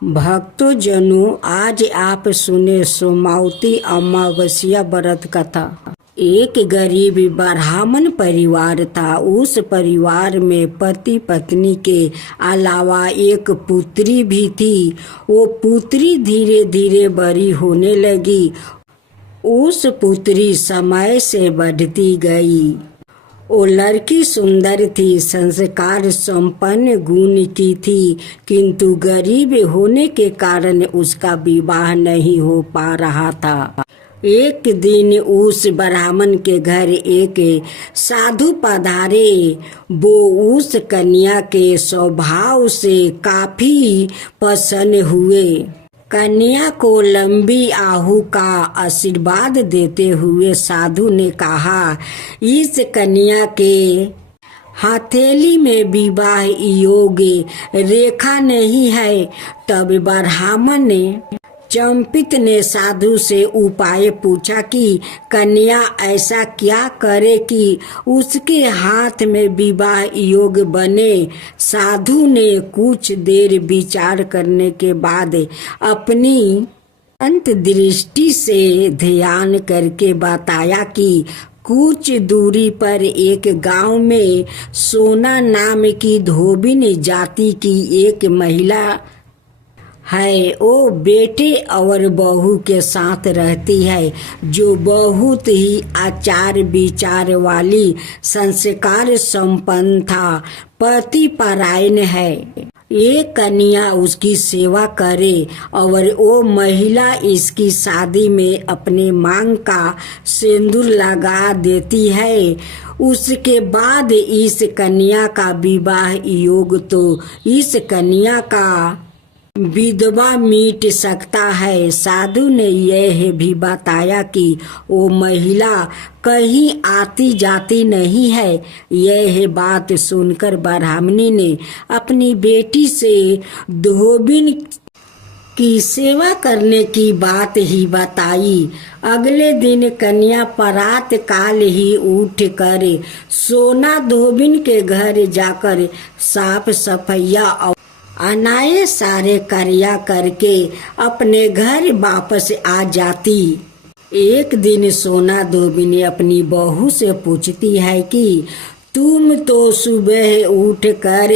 भक्तों जनों, आज आप सुने सोमावती अमावस्या व्रत कथा। एक गरीब ब्राह्मण परिवार था। उस परिवार में पति पत्नी के अलावा एक पुत्री भी थी। वो पुत्री धीरे धीरे बड़ी होने लगी। उस पुत्री समय से बढ़ती गई। वो लड़की सुंदर थी, संस्कार संपन्न, गुण की थी, किंतु गरीब होने के कारण उसका विवाह नहीं हो पा रहा था। एक दिन उस ब्राह्मण के घर एक साधु पधारे। वो उस कन्या के स्वभाव से काफी प्रसन्न हुए। कन्या को लंबी आयु का आशीर्वाद देते हुए साधु ने कहा, इस कन्या के हथेली में विवाह योग्य रेखा नहीं है। तब ब्राह्मण चंपित ने साधु से उपाय पूछा कि कन्या ऐसा क्या करे कि उसके हाथ में विवाह योग बने। साधु ने कुछ देर विचार करने के बाद अपनी अंतर्दृष्टि से ध्यान करके बताया कि कुछ दूरी पर एक गांव में सोना नाम की धोबिन जाति की एक महिला है। वो बेटे और बहू के साथ रहती है, जो बहुत ही आचार विचार वाली, संस्कार संपन्न था, पति परायण है। एक कन्या उसकी सेवा करे और वो महिला इसकी शादी में अपने मांग का सिंदूर लगा देती है। उसके बाद इस कन्या का विवाह योग तो इस कन्या का विधवा मिट सकता है। साधु ने यह भी बताया कि वो महिला कहीं आती जाती नहीं है। यह बात सुनकर ब्राह्मणी ने अपनी बेटी से धोबिन की सेवा करने की बात ही बताई। अगले दिन कन्या प्रात काल ही उठ कर सोना धोबिन के घर जाकर साफ सफैया और अनाये सारे कार्य करके अपने घर वापस आ जाती। एक दिन सोना धोबिन अपनी बहू से पूछती है कि तुम तो सुबह उठ कर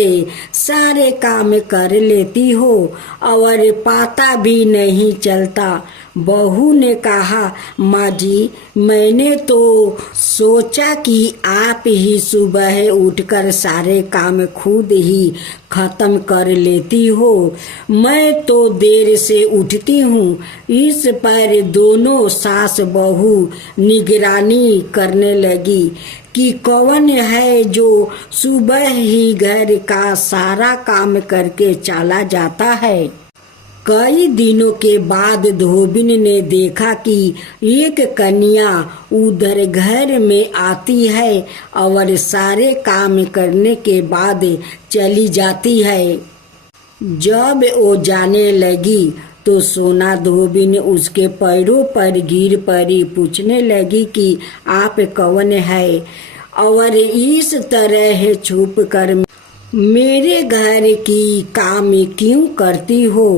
सारे काम कर लेती हो और पता भी नहीं चलता। बहू ने कहा, माँ जी, मैंने तो सोचा कि आप ही सुबह उठकर सारे काम खुद ही खत्म कर लेती हो। मैं तो देर से उठती हूँ। इस पर दोनों सास बहू निगरानी करने लगी कि कौन है जो सुबह ही घर का सारा काम करके चला जाता है। कई दिनों के बाद धोबिन ने देखा कि एक कन्या उधर घर में आती है और सारे काम करने के बाद चली जाती है। जब वो जाने लगी तो सोना धोबिन उसके पैरों पर गिर पड़ी, पूछने लगी कि आप कौन है और इस तरह छुप कर मेरे घर की काम क्यों करती हो।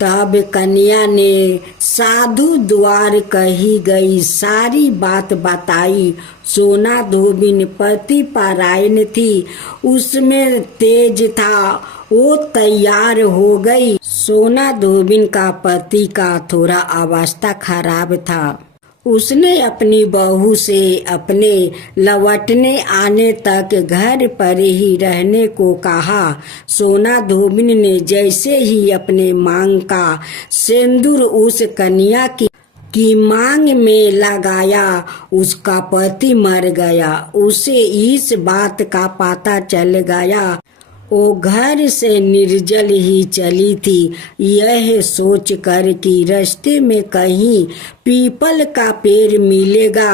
तब कन्या ने साधु द्वार कही गई सारी बात बताई। सोना धोबिन पति परायण थी, उसमें तेज था, वो तैयार हो गई। सोना धोबिन का पति का थोड़ा अवस्था खराब था। उसने अपनी बहू से अपने लौटने आने तक घर पर ही रहने को कहा। सोना धोबिन ने जैसे ही अपने मांग का सिंदूर उस कन्या की मांग में लगाया, उसका पति मर गया। उसे इस बात का पता चल गया। वो घर से निर्जल ही चली थी, यह सोच कर कि रास्ते में कहीं पीपल का पेड़ मिलेगा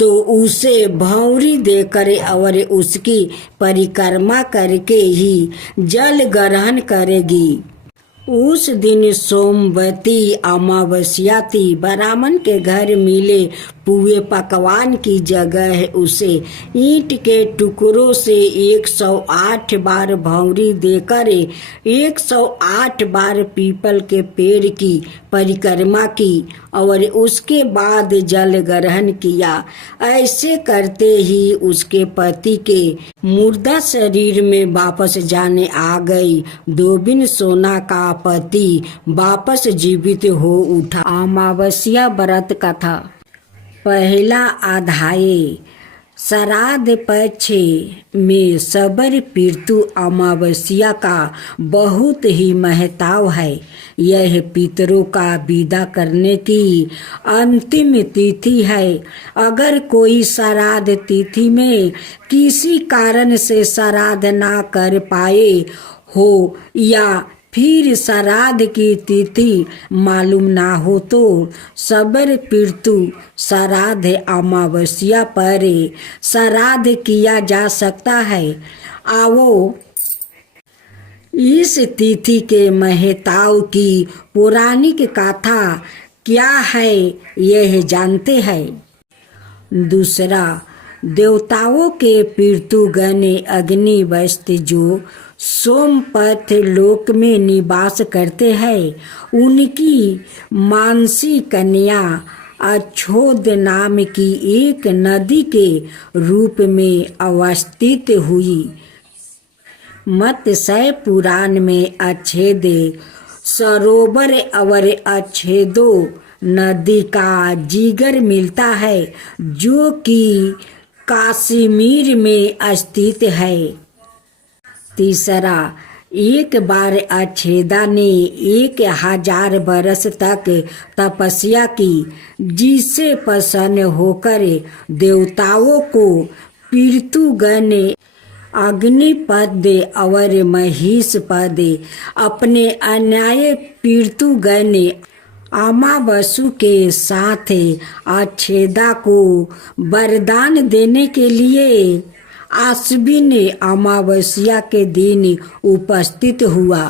तो उसे भौंरी देकर और उसकी परिक्रमा करके ही जल ग्रहण करेगी। उस दिन सोमवती अमावस्या थी। ब्राह्मण के घर मिले पुए पकवान की जगह उसे ईंट के टुकड़ों से 108 बार भौंरी देकर 108 बार पीपल के पेड़ की परिक्रमा की और उसके बाद जल ग्रहण किया। ऐसे करते ही उसके पति के मुर्दा शरीर में वापस जाने आ गई। धोबिन सोना का पति वापस जीवित हो उठा। अमावस्या व्रत कथा। पहला अध्याय। श्राद्ध पक्ष में सबर पितृ अमावस्या का बहुत ही महत्व है। यह पितरों का विदा करने की अंतिम तिथि है। अगर कोई श्राद्ध तिथि में किसी कारण से श्राद्ध ना कर पाए हो या फिर श्राद्ध की तिथि मालूम ना हो तो सबर पितृ श्राद्ध अमावस्या पर श्राद्ध किया जा सकता है। आओ इस तिथि के महत्व की पौराणिक कथा क्या है यह जानते हैं। दूसरा, देवताओं के पितृगण अग्नि वस्त्र जो सोमपथ लोक में निवास करते हैं, उनकी मानसी कन्या अछोद नाम की एक नदी के रूप में अवस्थित हुई। मत्स्य पुराण में अच्छेद सरोवर और अच्छेदो नदी का जिगर मिलता है जो कि कश्मीर में स्थित है। तीसरा, एक बार अच्छेदा ने 1000 बरस तक तपस्या की, जिससे प्रसन्न होकर देवताओं को पितृगण अग्निपद और महिष पद अपने अन्याय पितृगण अमावसु के साथ अच्छेदा को वरदान देने के लिए आश्विन अमावस्या के दिन उपस्थित हुआ।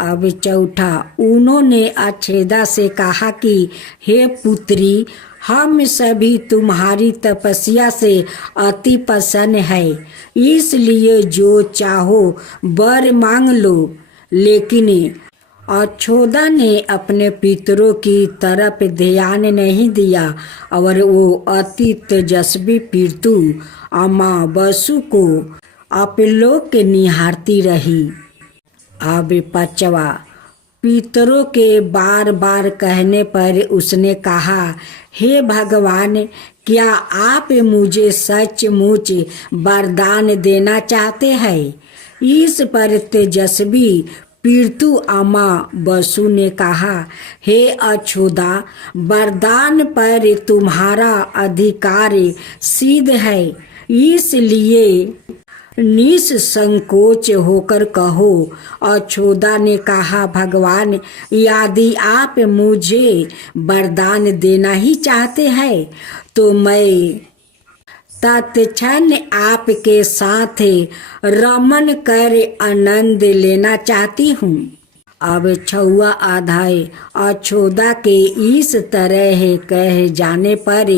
अब चौथा, उन्होंने अच्छेदा से कहा कि हे पुत्री, हम सभी तुम्हारी तपस्या से अति प्रसन्न है, इसलिए जो चाहो वर मांग लो। लेकिन अच्छोदा ने अपने पितरों की तरफ ध्यान नहीं दिया और वो अति तेजस्वी पितृ अमावसु को अपलोक निहारती रही। अब पांचवा, पितरों के बार बार कहने पर उसने कहा, हे भगवान, क्या आप मुझे सचमुच वरदान देना चाहते हैं? इस पर तेजस्वी पितृ अमावसु ने कहा, हे अच्छोदा, वरदान पर तुम्हारा अधिकार सिद्ध है, इसलिए निसंकोच होकर कहो। अच्छोदा ने कहा, भगवान, यदि आप मुझे वरदान देना ही चाहते हैं तो मैं तत्क्षण आपके साथ रमन कर आनंद लेना चाहती हूँ। अब 6वां अध्याय। अच्छोदा के इस तरह कह जाने पर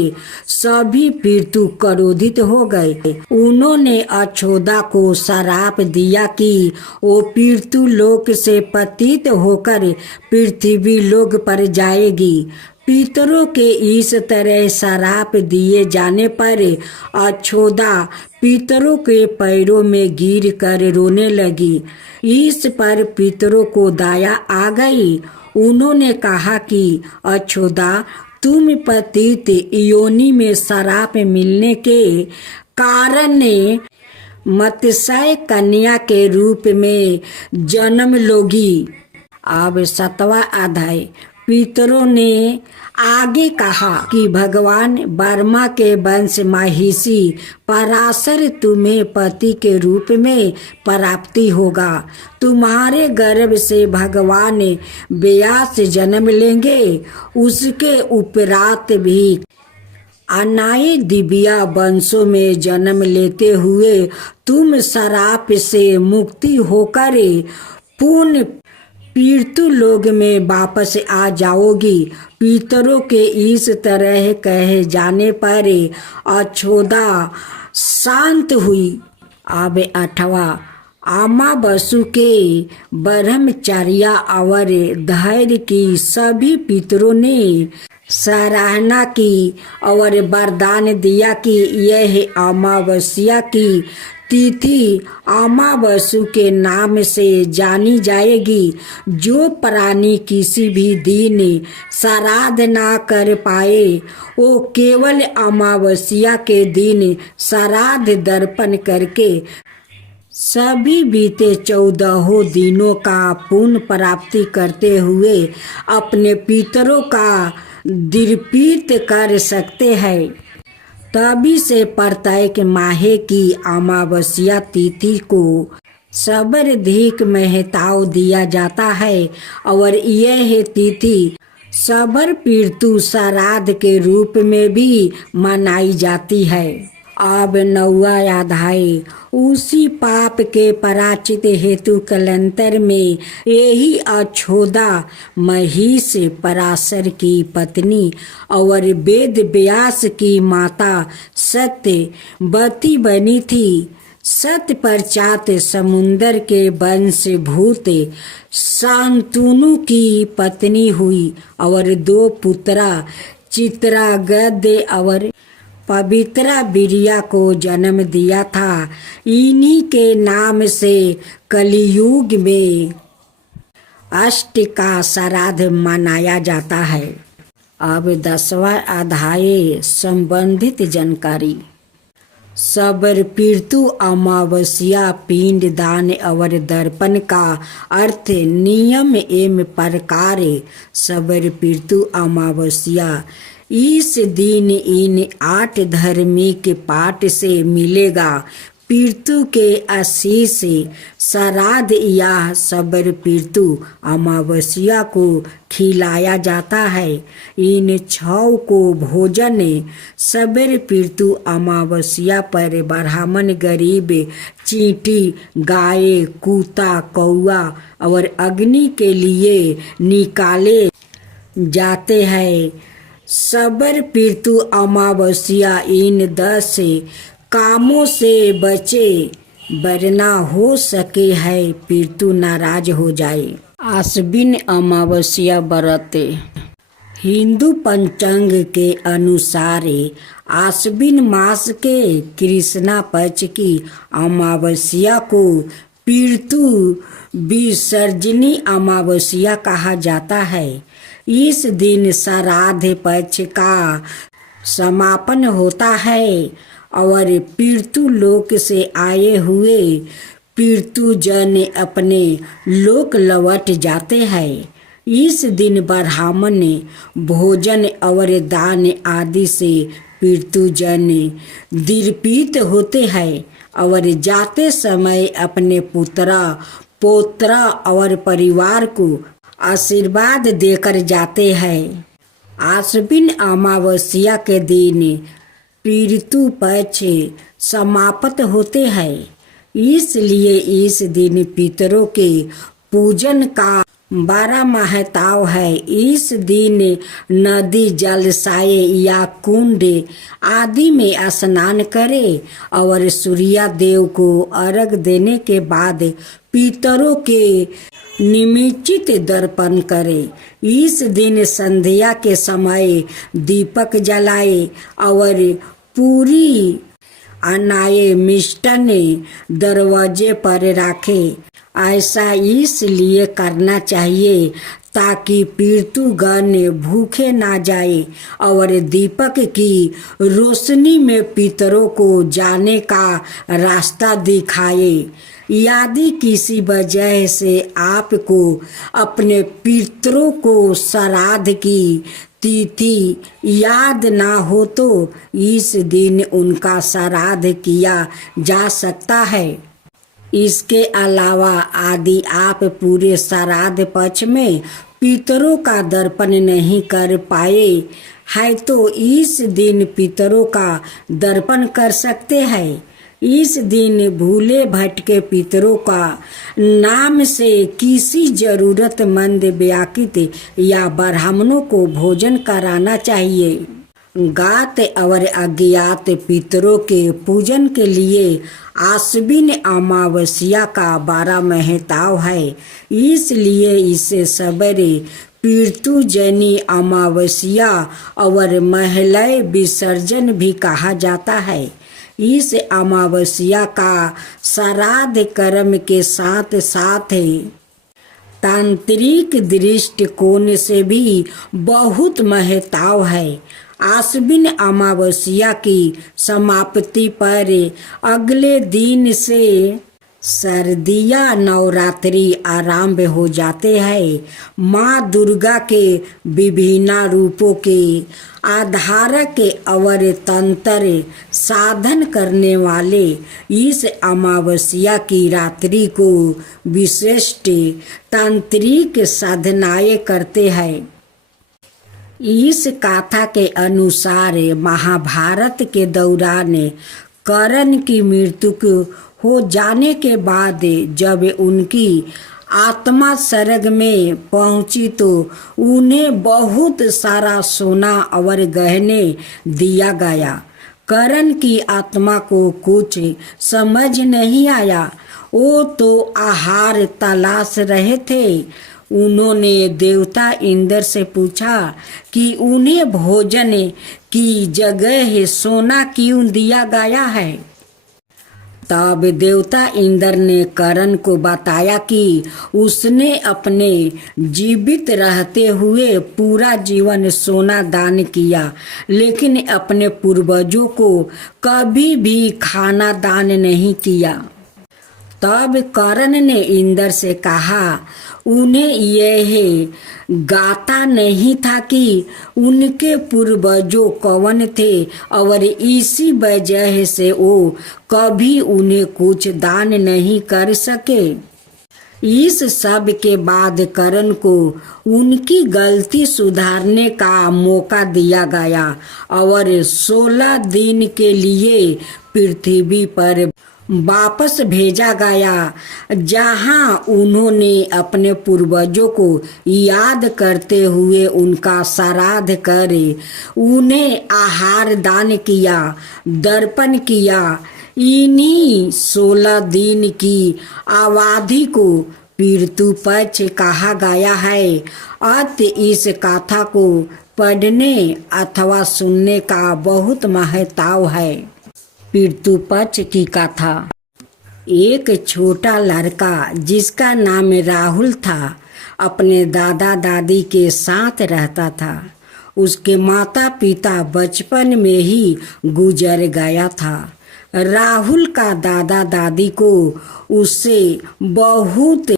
सभी पितृ क्रोधित हो गए। उन्होंने अच्छोदा को श्राप दिया कि वो पितृ लोक से पतित होकर पृथ्वी लोक पर जाएगी। पितरों के इस तरह श्राप दिए जाने पर अच्छोदा पितरों के पैरों में गिर कर रोने लगी। इस पर पितरों को दया आ गई। उन्होंने कहा कि अच्छोदा, तुम पतित योनि में श्राप मिलने के कारण मत्स्य कन्या के रूप में जन्म लोगी। अब 7वां अध्याय। पितरों ने आगे कहा कि भगवान ब्रह्मा के वंश महिषी पराशर तुम्हें पति के रूप में प्राप्ति होगा। तुम्हारे गर्भ से भगवान व्यास जन्म लेंगे। उसके उपरांत भी अनाय दिव्या वंशों में जन्म लेते हुए तुम श्राप से मुक्ति होकर पूर्ण पीतृ लोग में वापस आ जाओगी। पितरों के इस तरह कहे जाने पर अछोदा शांत हुई। अब 8वां आमा बसु के ब्रह्मचर्या और धैर्य की सभी पितरों ने सराहना की और वरदान दिया कि यह अमावस्या की तिथि अमावस्या के नाम से जानी जाएगी। जो प्राणी किसी भी दिन श्राद्ध ना कर पाए वो केवल अमावस्या के दिन श्राद्ध दर्पण करके सभी बीते 14 दिनों का पुण्य प्राप्ति करते हुए अपने पितरों का दीर्पित कर सकते हैं। तभी से प्रत्येक माह की अमावस्या तिथि को सर्वाधिक महत्व दिया जाता है और यह तिथि सबर पितृ श्राद्ध के रूप में भी मनाई जाती है। अब 9वां अध्याय उसी पाप के पराचित हेतु कलंतर में यही अछोदा महिष पराशर की पत्नी और वेद व्यास की माता सत्यवती बनी थी। सत्य पश्चात समुद्र के वंशभूत शांतनु की पत्नी हुई और 2 पुत्रा चित्रागद्य और पवित्रा बिरिया को जन्म दिया था। इन्हीं के नाम से कलियुग में अष्टका श्राद्ध मनाया जाता है। अब 10वां अध्याय संबंधित जानकारी। सबर पितृ अमावस्या पिंड दान और दर्पण का अर्थ नियम एवं प्रकार। सबर पितृ अमावस्या इस दिन इन 8 धार्मिक पाठ से मिलेगा। पितृ के आशीष श्राद्ध या सबर पितृ अमावस्या को खिलाया जाता है। इन 6 को भोजन सबर पितृ अमावस्या पर ब्राह्मण गरीब चींटी गाय कुत्ता कौआ और अग्नि के लिए निकाले जाते हैं। सबर पितृ अमावस्या इन 10 कामों से बचे वरना हो सके है पितृ नाराज हो जाए। आश्विन अमावस्या व्रत हिंदू पंचांग के अनुसार आश्विन मास के कृष्णा पक्ष की अमावस्या को पितृ विसर्जनी अमावस्या कहा जाता है। इस दिन श्राद्ध पक्ष का समापन होता है और पितृ लोक से आए हुए पितृजन अपने लोक लौट जाते हैं। इस दिन ब्राह्मण भोजन और दान आदि से पितृजन दीर्पित होते हैं और जाते समय अपने पुत्रा पौत्रा और परिवार को आशीर्वाद देकर जाते हैं। आश्विन अमावस्या के दिन पितृ पक्ष समाप्त होते हैं, इसलिए इस दिन पितरों के पूजन का बड़ा महत्व है। इस दिन नदी जलाशय या कुंड आदि में स्नान करें और सूर्य देव को अर्घ देने के बाद पितरों के निमिचित दर्पण करें। इस दिन संध्या के समय दीपक जलाए और पूरी अनाए मिष्टान दरवाजे पर रखे। ऐसा इसलिए करना चाहिए ताकि पितृगण भूखे ना जाए और दीपक की रोशनी में पितरों को जाने का रास्ता दिखाए। यदि किसी वजह से आपको अपने पितरों को श्राद्ध की तिथि याद ना हो तो इस दिन उनका श्राद्ध किया जा सकता है। इसके अलावा यदि आप पूरे श्राद्ध पक्ष में पितरों का दर्पण नहीं कर पाए हैं तो इस दिन पितरों का दर्पण कर सकते हैं। इस दिन भूले भटके पितरों का नाम से किसी जरूरतमंद व्याकित या ब्राह्मणों को भोजन कराना चाहिए। गात और अज्ञात पितरों के पूजन के लिए आश्विन अमावस्या का बड़ा महत्व है, इसलिए इसे सवेरे पितृजनी अमावस्या और महलय विसर्जन भी कहा जाता है। इस अमावस्या का श्राद्ध कर्म के साथ साथ तांत्रिक दृष्टिकोण से भी बहुत महत्व है। आश्विन अमावस्या की समाप्ति पर अगले दिन से सर्दिया नवरात्रि आरंभ हो जाते हैं। माँ दुर्गा के विभिन्न रूपों के आधारक और तंत्र साधन करने वाले इस अमावस्या की रात्रि को विशिष्ट तांत्रिक साधनाएं करते हैं। इस कथा के अनुसार महाभारत के दौरान कर्ण की मृत्यु हो जाने के बाद जब उनकी आत्मा स्वर्ग में पहुंची तो उन्हें बहुत सारा सोना और गहने दिया गया। कर्ण की आत्मा को कुछ समझ नहीं आया, वो तो आहार तलाश रहे थे। उन्होंने देवता इंद्र से पूछा कि उन्हें भोजन की जगह सोना क्यों दिया गया है। तब देवता इंद्र ने कर्ण को बताया कि उसने अपने जीवित रहते हुए पूरा जीवन सोना दान किया, लेकिन अपने पूर्वजों को कभी भी खाना दान नहीं किया। तब कर्ण ने इंद्र से कहा, उन्हें यह गाता नहीं था कि उनके पूर्वजों कौन थे और इसी वजह से वो कभी उन्हें कुछ दान नहीं कर सके। इस सब के बाद कर्ण को उनकी गलती सुधारने का मौका दिया गया और 16 दिन के लिए पृथ्वी पर वापस भेजा गया, जहां उन्होंने अपने पूर्वजों को याद करते हुए उनका श्राद्ध कर उन्हें आहार दान किया, दर्पण किया। इन्हीं 16 दिन की अवधि को पितृ पक्ष कहा गया है। अतः इस कथा को पढ़ने अथवा सुनने का बहुत महत्व है। पितृ पक्ष की कथा। एक छोटा लड़का जिसका नाम राहुल था, अपने दादा दादी के साथ रहता था। उसके माता पिता बचपन में ही गुजर गया था। राहुल का दादा दादी को उससे बहुत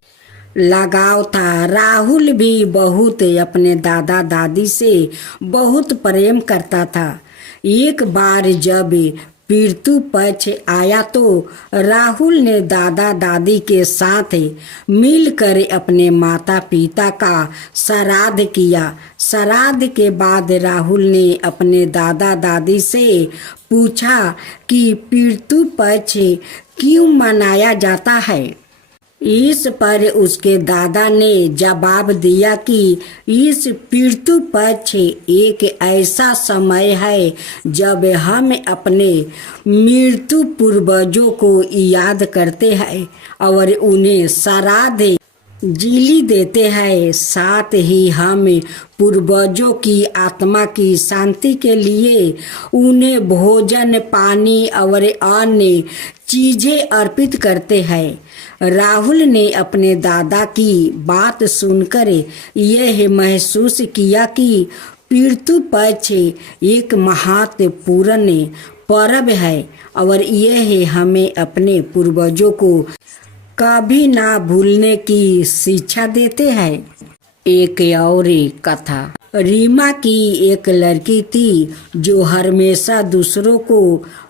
लगाव था। राहुल भी बहुत अपने दादा दादी से बहुत प्रेम करता था। एक बार जब पितृ पक्ष आया तो राहुल ने दादा दादी के साथ मिलकर अपने माता पिता का श्राद्ध किया। श्राद्ध के बाद राहुल ने अपने दादा दादी से पूछा कि पितृ पक्ष क्यों मनाया जाता है। इस पर उसके दादा ने जवाब दिया कि इस पितृ पक्ष एक ऐसा समय है जब हम अपने मृत्यु पूर्वजों को याद करते हैं और उन्हें श्राद्ध जीली देते हैं। साथ ही हम पूर्वजों की आत्मा की शांति के लिए उन्हें भोजन, पानी और अन्य चीजें अर्पित करते हैं। राहुल ने अपने दादा की बात सुनकर यह महसूस किया कि पितृ पक्ष एक महत्वपूर्ण पर्व है और यह हमें अपने पूर्वजों को कभी ना भूलने की शिक्षा देते हैं। एक और कथा। रीमा की एक लड़की थी जो हमेशा दूसरों को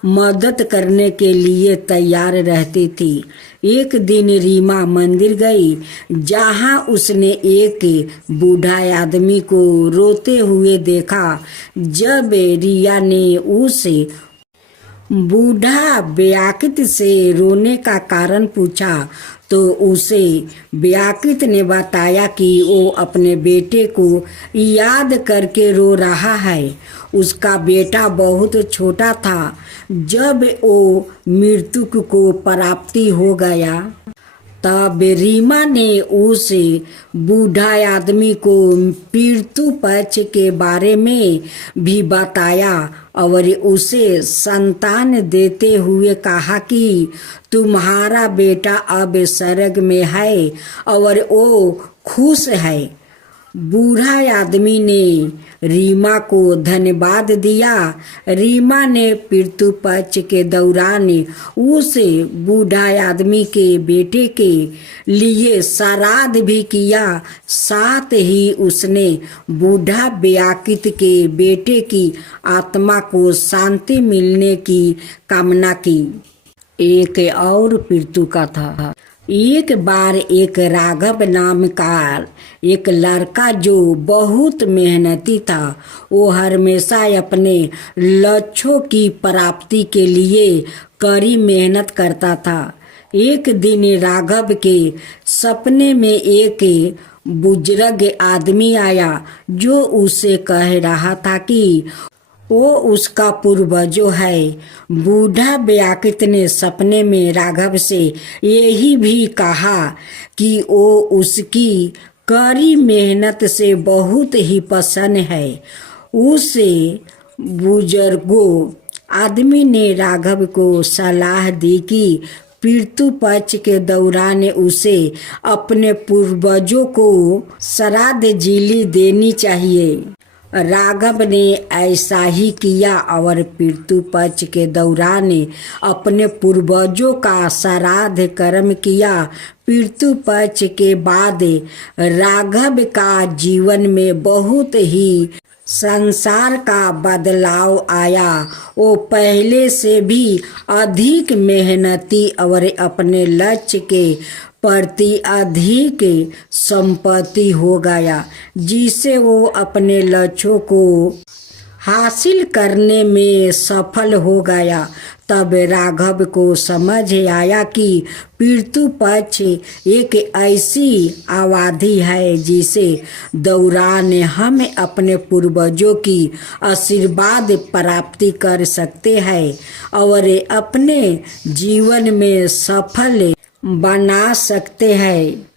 मदद करने के लिए तैयार रहती थी। एक दिन रीमा मंदिर गई, जहां उसने एक बूढ़ा आदमी को रोते हुए देखा। जब रिया ने बूढ़ा व्याकृत से रोने का कारण पूछा तो उसे व्याकृत ने बताया कि वो अपने बेटे को याद करके रो रहा है। उसका बेटा बहुत छोटा था जब वो मृत्यु को प्राप्ति हो गया। तब रीमा ने उस बूढ़ा आदमी को मृत्यु पक्ष के बारे में भी बताया और उसे संतान देते हुए कहा कि तुम्हारा बेटा अब स्वर्ग में है और वो खुश है। बूढ़ा आदमी ने रीमा को धन्यवाद दिया। रीमा ने मृत्यु पक्ष के दौरान उस बूढ़ा आदमी के बेटे के लिए श्राद्ध भी किया। साथ ही उसने बूढ़ा व्याकृत के बेटे की आत्मा को शांति मिलने की कामना की। एक और मृत्यु का था। एक बार एक राघव नाम का एक लड़का जो बहुत मेहनती था, वो हमेशा अपने लक्ष्यों की प्राप्ति के लिए कड़ी मेहनत करता था। एक दिन राघव के सपने में एक बुजुर्ग आदमी आया जो उसे कह रहा था कि वो उसका पूर्वजो है। बूढ़ा व्याकृत ने सपने में राघव से यही भी कहा कि वो उसकी कड़ी मेहनत से बहुत ही प्रसन्न है। उस बुजुर्गों आदमी ने राघव को सलाह दी कि मृत्यु पक्ष के दौरान उसे अपने पूर्वजों को श्राद्ध जीली देनी चाहिए। राघव ने ऐसा ही किया और मृत्यु पक्ष के दौरान अपने पूर्वजों का श्राद्ध कर्म किया। मृत्यु पक्ष के बाद राघव का जीवन में बहुत ही संसार का बदलाव आया। वो पहले से भी अधिक मेहनती और अपने लक्ष्य के प्रति अधिक संपत्ति हो गया, जिससे वो अपने लक्ष्यों को हासिल करने में सफल हो गया। तब राघव को समझ आया कि मृत्यु पक्ष एक ऐसी अवधि है जिसे दौरान हम अपने पूर्वजों की आशीर्वाद प्राप्ति कर सकते हैं और अपने जीवन में सफल बना सकते हैं।